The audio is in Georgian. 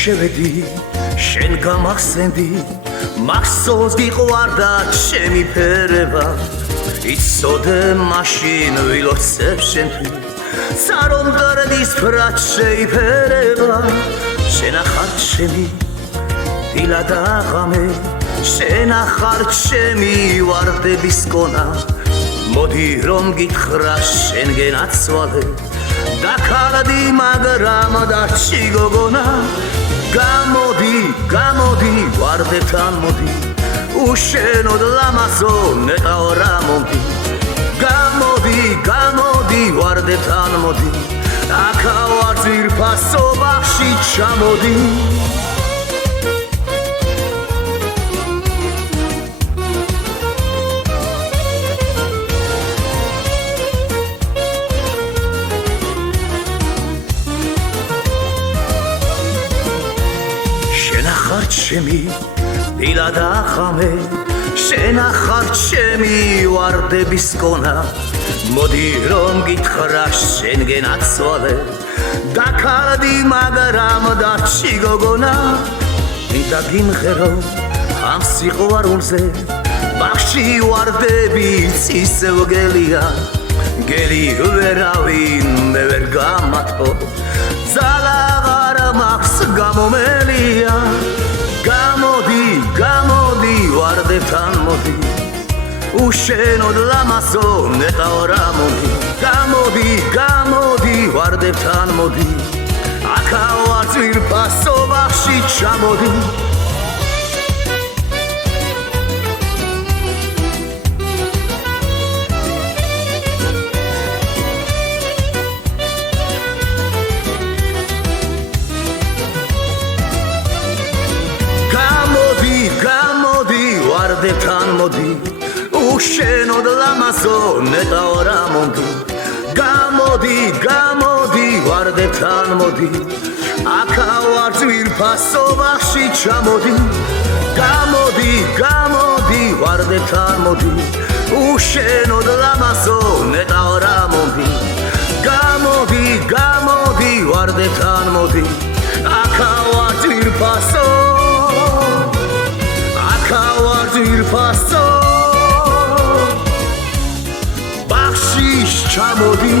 შევედი შენ გამახსენდი მახსოვს გიყვარდა ჩემი ფერება იცოდე მაშინ ვილოცებ შენთვის სარომ გარდის ფრად შეიფერება შენ ახარ ჩემი დილა და ღამე შენ ახარ ჩემი ვარდების კონა მოდი რომ გითხრა შენგენ აცვალე დაქარდი მაგრამ დარჩი გოგონა გამოდი ვარდებთან მოდი უშენოდ ლამაზო ნეტაო რა მომდი გამოდი ვარდებთან მოდი აქა ძირფასობაში ჩამოდი ახარ ჩემი დილა და ღამე შენ ახარ ჩემი ვარდების კონა მოდი რომ გითხრა შენგენ აცვალე დაქარდი მაგრამ დარჩი გოგონა მინდა გიმღერო ამ სიყვარულზე ბაღში ვარდებით ისევ გელია გელი ვერავინ მე ვერ გამათო ზალაღარ მაქვს გამომელია გამოდი ვარდებთან მოდი უშენოდ ლამაზო ნეტაო რა მომდი გამოდი ვარდებთან მოდი აქა ძვირფასობაში ჩამოდი ვარდებთან მოდი უშენოდ ლამაზო ნეტაო რა მომდი გამოდი ვარდებთან მოდი აქა ძვირფასობაში ჩამოდი გამოდი ვარდებთან მოდი უშენოდ ლამაზო ნეტაო რა მომდი გამოდი ვარდებთან მოდი აქა ძვირფასო ბახშიშ ჩამოდი